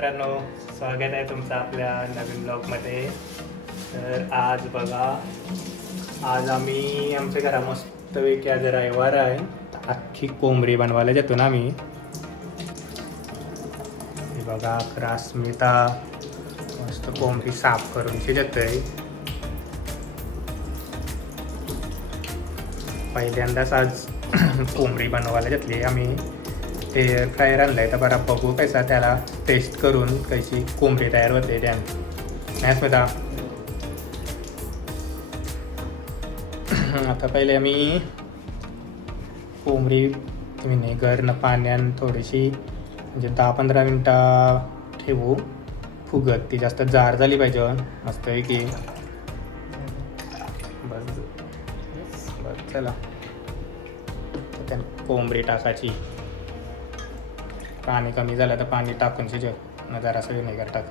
मित्रांनो स्वागत आहे तुमचं आपल्या नवीन ब्लॉगमध्ये तर आज बघा आज आम्ही आमच्या घरा मस्तपैकी आज रविवार आहे. अख्खी कोंबडी बनवायला जातो ना आम्ही. हे बघा अकरा अस्मिता मस्त कोंबडी साफ करून आहे पहिल्यांदाच आज कोंबडी बनवायला घेतली आम्ही. ते फ्रायर आहे तर बरा बघू कसा त्याला टेस्ट करून कशी कोंबडी तयार होते त्या नाही आता पहिले आम्ही कोंबडी विनेगरनं पाण्यानं थोडीशी म्हणजे दहा पंधरा मिनटं ठेवू. फुगत. ती जास्त जार झाली पाहिजे. मस्त की बस. बस चला. तर कोंबडी टाकायची. पाणी कमी झालं तर पाणी टाकून शिजव न जरासं विनेगर टाक.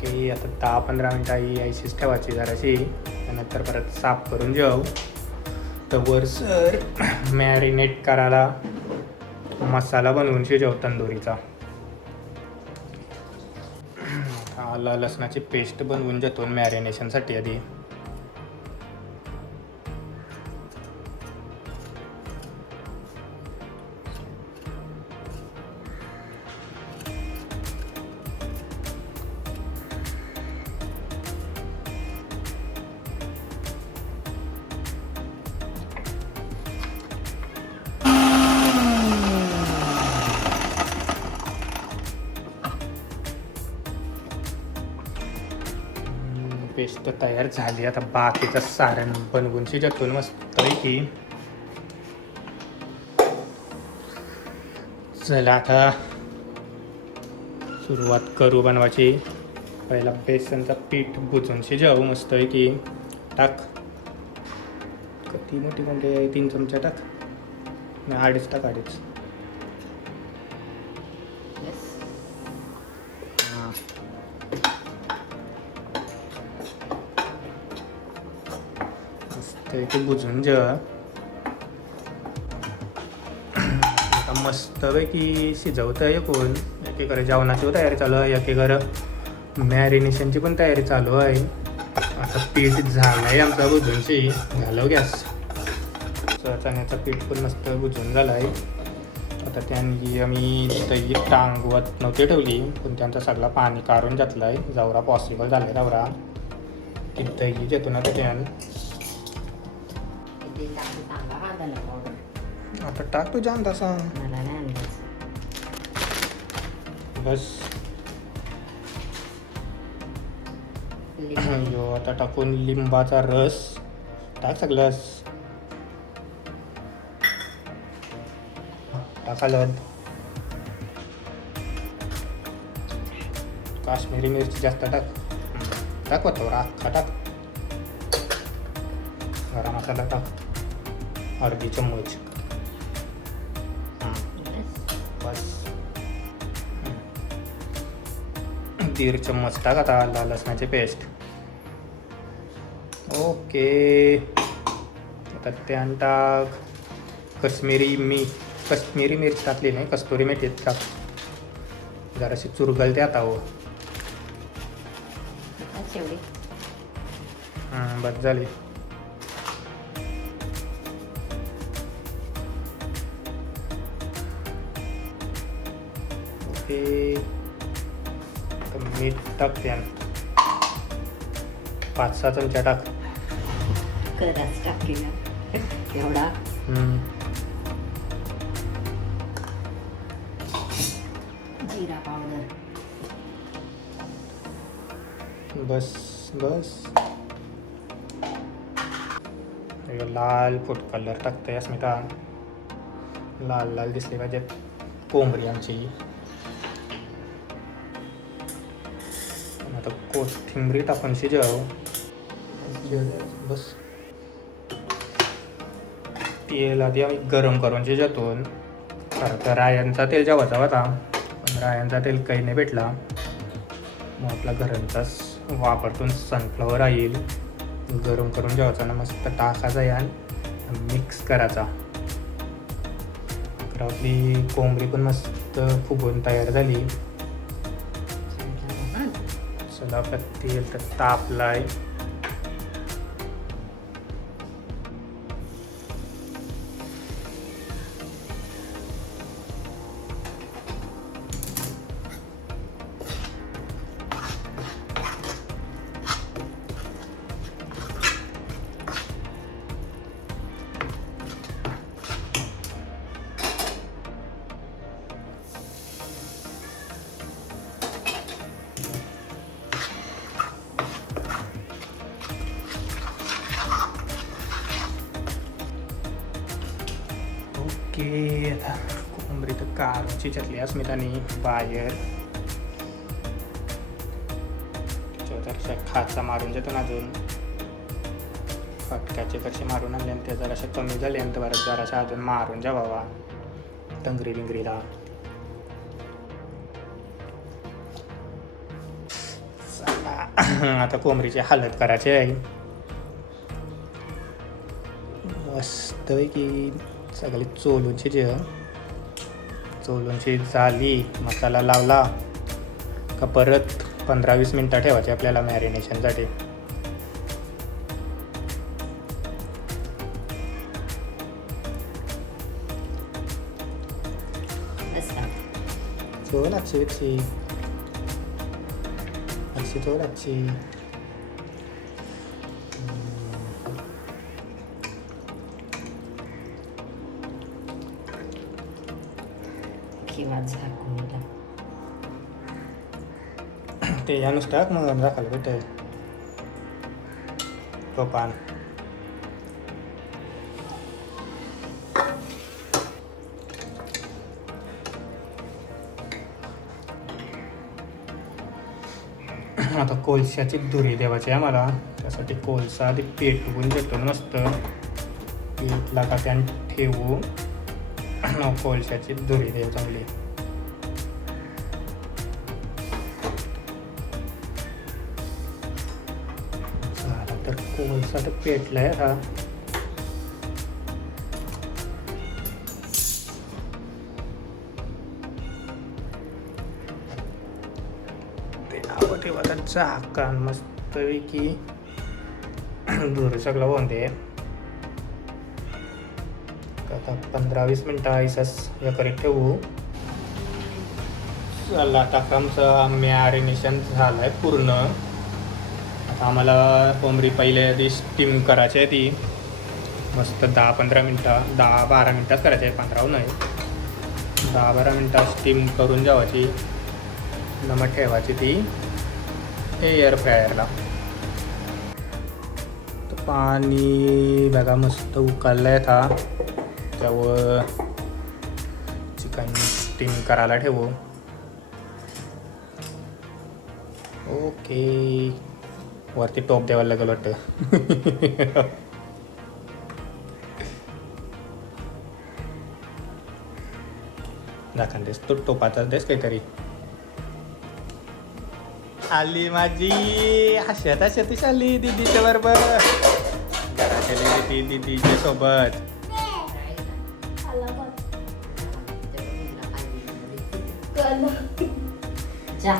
की आता दहा पंधरा मिनटं आई ऐशीच ठेवायची जराशी त्यानंतर परत साफ करून जेव तर वर सर मॅरिनेट करायला मसाला बनवून शिजव तंदुरीचा. आला लसणाची पेस्ट बनवून जातो मॅरिनेशनसाठी आधी. तर तयार झाली. आता बाकीचं सारण बनवून शिजतून मस्त की चला आता सुरुवात करू बनवायची. पहिला बेसनचा पीठ बुजून शिजवू मस्त की टाक. किती मोठी कोणती आहे तीन चमचा टाक. नाही अडीच टाक अडीच. तर इथे बुजून जेवा. आता मस्तपैकी शिजवतं कोण. एकीकडे जेवणाची तयारी चालू आहे एकीकडे मॅरिनेशनची पण तयारी चालू आहे. आता पीठ झालं आहे आमचा बुजूनशी. घालव गॅस. चण्याचं पीठ पण मस्त बुजून झालं आहे आता त्यांनी आम्ही दही टांगवत नव्हती ठेवली पण त्यांचा सगळा पाणी काढून घातलं आहे जवरा. पॉसिबल झालं जवरा ती दही आता टाक तू जाण तसा. बस. यो आता टाकून लिंबाचा रस. टाक सगळंच. टाक हळद. काश्मीरी मिरची जास्त टाक. टाक थोडा अख्खा टाक. गरम मसाला टाक. अर्धी चम्मच बस दीड चम्मच टाक आता आला लसणाची पेस्ट ओके आता त्यान टाक कश्मीरी मी कश्मीरी मिरची टाकली नाही कस्तुरी मेथी टाक जराशी चुरगलते आता हो हं, बस झाली ओके आता मीठ टाक त्यान पाच सहा चमचा टाक. करच टाकीला एवढा. जिरा पावडर बस बस. लाल फूड कलर टाकते अस्मिता. लाल लाल दिसले पाहिजेत. कोंबडी आमची. कोथिंबरी टाकून शिजव. बस. तेल आधी आम्ही गरम करून शिजवतो. खरं तर रायांचा तेल जेवायचा होता पण रायांचा तेल काही नाही भेटला. मग आपला घरांचाच वापरतून सनफ्लॉवर ऑइल गरम करून घ्यायचा ना मस्त टाकायचा यान मिक्स करायचा. तर आपली कोंबडी पण मस्त फुगून तयार झाली. चला आपलं तेल तर तापलाय तर चटली अस्मितानी बाहेर. त्याच्यावर खाचा मारून देतो ना अजून. फटक्याचे कसे मारून आणले आणि ते जराशा कमी झाले आणि बरं जराशा अजून मारून जा बाबा. टंगरी बिंगरीला. आता कोंबडीची हालत करायची आहे. मस्त की सगळे चोलूनची जे चोलूनची झाली मसाला लावला का परत पंधरा वीस मिनटं ठेवायची आपल्याला मॅरिनेशनसाठी चोल अच्छी अच्छी ते या मग दाखवलं भेटेल तो पान आता कोळशाची दुरी देवाची आहे मला. त्यासाठी कोळसा आधी पेटवून देतो मस्त. पेटला का त्यान ठेवू. कोळशाची दुरी देव चांगली. कोळसा तर आहे हा. ते नाव ठेवा झाकण मस्त की दूर सगळं होऊन आता पंधरा वीस मिनटं आईसच हे करीत ठेवू. चला आता आमचं मॅरिनेशन झालं आहे पूर्ण. आम्हाला कोंबडी पहिले आधी स्टीम करायची आहे ती. मस्त दहा पंधरा मिनटं दहा बारा मिनटात करायची आहे पंधराहून नाही दहा बारा मिनटात स्टीम करून जावायची. मग ठेवायची ती एअर फ्रायरला तर पाणी बघा मस्त उकाललं आहे था त्यावर चिकन स्टीम करायला ठेवू. Okay वरती टोप द्यायला लागेल वाटतं दाखवून देस तो टोपाचा देस काहीतरी आली माझी हसत हसत आली दीदीच्या बरोबर घरात गेलेली ती दीदीच्या सोबत जा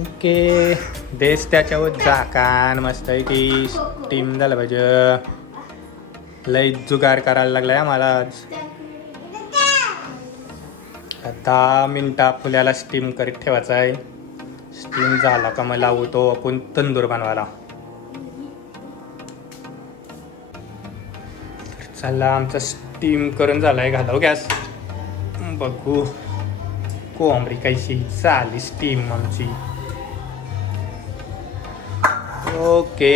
ओके देश त्याच्यावर झाकान मस्त आहे की. स्टीम झालं पाहिजे. लय जुगार करायला लागलाय आम्हाला दहा मिनटं आपल्याला स्टीम करीत ठेवायचं आहे. स्टीम झाला का मग लावू तो आपण तंदूर बनवायला. चला आमचा स्टीम करून झालाय. घालाव गॅस. बघू. कोंबडी कशी चाली स्टीम आमची. ओके.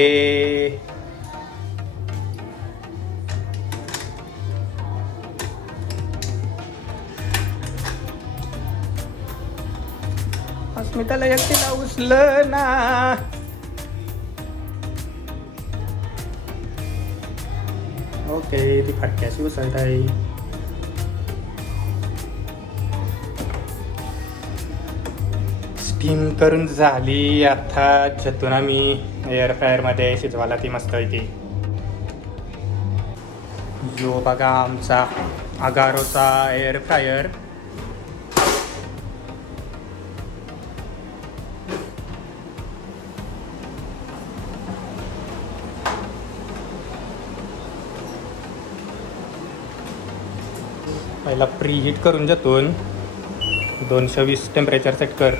अस्मिताला एकटीला उचलं ना. ओके ती फाटक्याशी उसळत आहे. स्टीम करून झाली आता जतून आम्ही. एअर फ्रायरमध्ये शिजवायला ती मस्त होती. जो बघा आमचा अगारोचा एअर फ्रायर पहिला प्री हीट करून जातून दोनशे वीस टेम्परेचर सेट कर.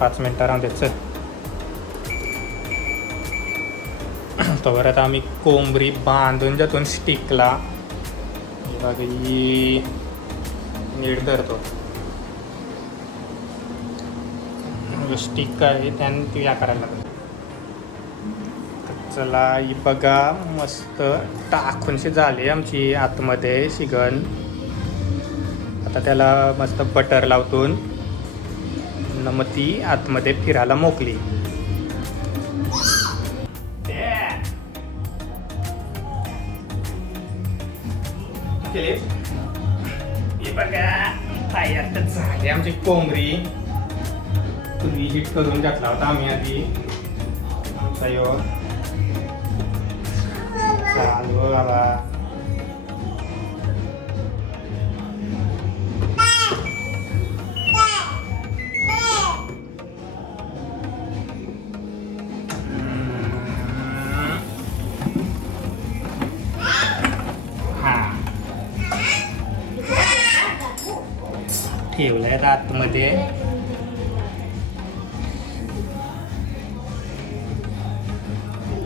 पाच मिनटं राहून द्यायचं तोवर आता आम्ही कोंबरी बांधून जातून स्टिकला. ही नीट धरतो. स्टिक आहे त्याने ती या करायला चला ही बघा मस्त टाकूनशी झाली आमची आतमध्ये शिगण. आता त्याला मस्त बटर लावतून. न मग ती आतमध्ये फिरायला मोकली. झाले बघा तयार झाली आमची कोंबडी पूर्वी हिट करून घातला होता आम्ही आधी. आमचा यो चालू बाबा. ठेवलंय आतमध्ये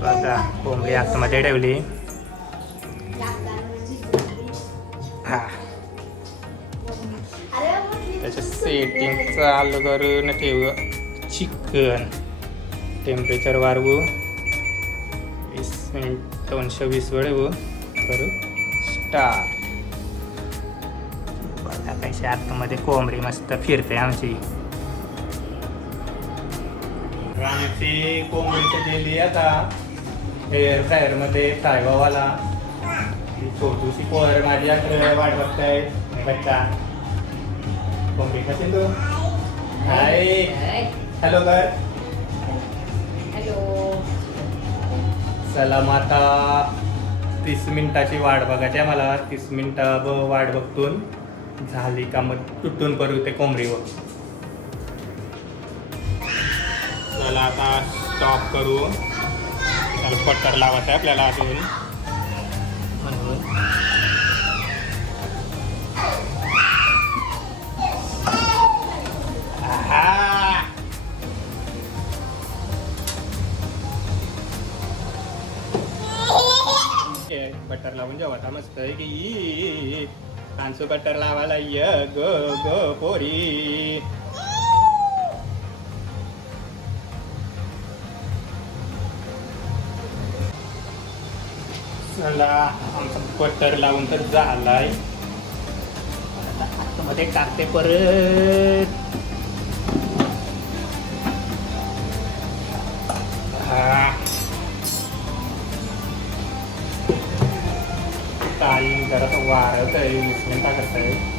बघा कोंबडी आतमध्ये ठेवली. हा. सेटिंग चालू करून ठेव. चिकन. टेम्परेचर वाढवू. वीस मिनिट दोनशे वीस वेळ करू. स्टार्ट कशी आतमध्ये कोंबडी मस्त फिरते आमची. आमची कोंबडी गेली आता एअर फ्रायरमध्ये ही छोटूशी पोर माझी अकडे वाट बघताय बच्चा. कोंबडी कशी तू? हाय. हॅलो कर हॅलो. चला मग आता तीस मिनिटाची वाट बघायची आहे मला. तीस मिनिटं वाट बघतून. झाली का मग तुटून करू ते कोंबडीवर. चला आता स्टॉप करू. त्याला बटर लावायचं आहे आपल्याला अजून. म्हणून बटर लावून जेव्हा मस्त आहे की. कांसू बटर लावायला य ग ग पोरी. चला आमचा बटर लावून तर झालाय. आता आतमध्ये टाकते परत. वाढत आहे वीस मिनिटा करत आहे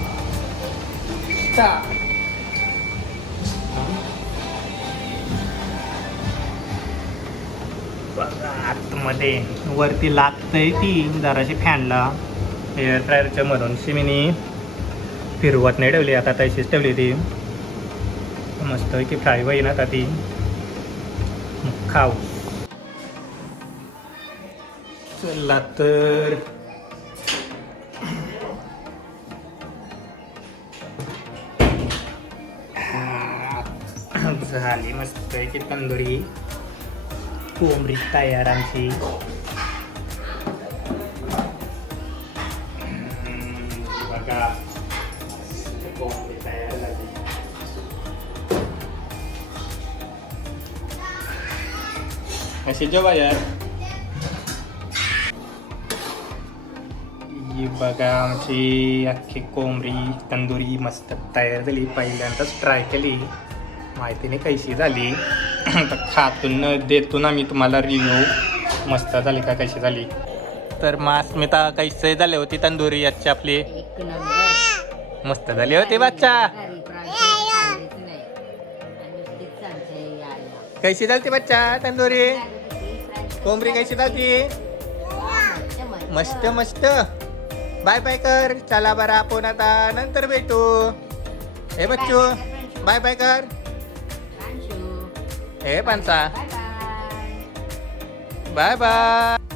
आतमध्ये वरती लागतंय ती जराशी फॅनला. एअर फ्रायरच्या मधून शिमिनी फिरवत नाही ठेवली आता तशीच ठेवली ती. मस्त की फ्राय होईल आता ती. खाऊ. चला तर. झाली मस्त की तंदुरी कोंबडी तयार आमची. बघा. कोंबडी तयार झाली. अशी जेव्हा यार? बघा आमची अख्खी कोंबडी तंदुरी मस्त तयार झाली. पहिल्यांदाच ट्राय केली. माहिती नाही कशी झाली? तर खातून देतून आम्ही तुम्हाला रिव्ह्यू मस्त झाली का? कशी झाली? तर मास मी तर कैसे झाले होती तंदुरी याची आपली? मस्त झाली होती बच्चा कैशी झाली झालती बच्चा तंदुरी? कोंबरी कशी झालती? मस्त, मस्त. बाय बाय कर. चला बरा आपण आता नंतर भेटू. हे बच्चू बाय बाय कर. प्रांशू. हे पांचा बाय बाय बाय बाय